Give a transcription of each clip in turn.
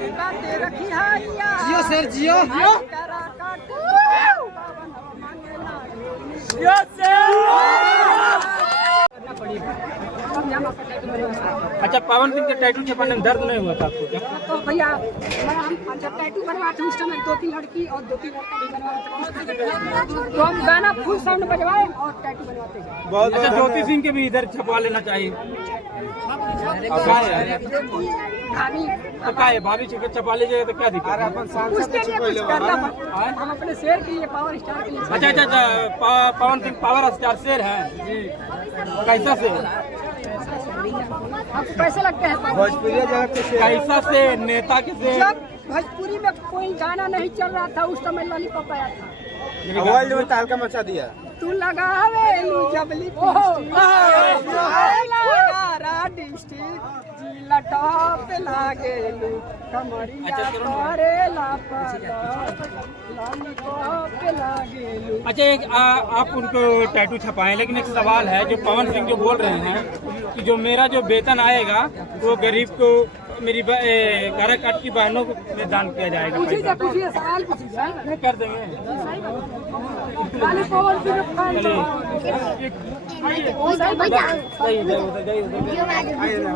दादी बातें रखी हाइया जियो सर जियो अच्छा, पवन सिंह के टैटू छपाने में दर्द नहीं हुआ था आपको क्या? तो भैया हम जब टैटू बनवाते उस समय 2-3 लड़की और 2-3 लड़का भी बनवाते, तो हम गाना फुल साउंड बजवाए और टैटू बनवाते हैं। अच्छा, ज्योति सिंह के भी इधर छपवा लेना चाहिए। अब क्या है? तो क्या है, भाभी छपा लीजिएगा तो क्या दिक्कत? उसके लिए कुछ करना पड़ता है। हम अपने शेर के लिए, पावर स्टार के लिए। अच्छा, पवन सिंह पावर स्टार शेर है जी। कैसा शेर? आपको कैसे लगते हैं भोजपुरी जगत के शेर। कैसा शेर? नेता के शेर? जब भोजपुरी में कोई गाना नहीं चल रहा था उस समय लॉलीपॉप आया था। वर्ल्ड में तहलका मचा दिया। तू लगावे जबली टॉप लागे कमरिया करेला अच्छा, एक आप उनको टैटू छपाएं, लेकिन एक सवाल है जो पवन सिंह जो बोल रहे हैं कि जो मेरा जो वेतन आएगा वो गरीब को, मेरी घर काट की बहनों को में दान किया जाएगा। पूछिए सवाल पूछिए कर देंगे।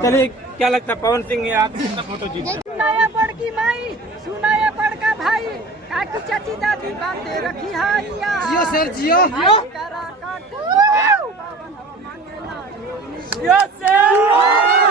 चलिए, क्या लगता है पवन सिंह आप कितना फोटो जीत? सुनाया बड़की माई, सुनाया बड़का भाई, काकी चाची दादी बातें रखी हाइया जियो सर जियो जियो सर।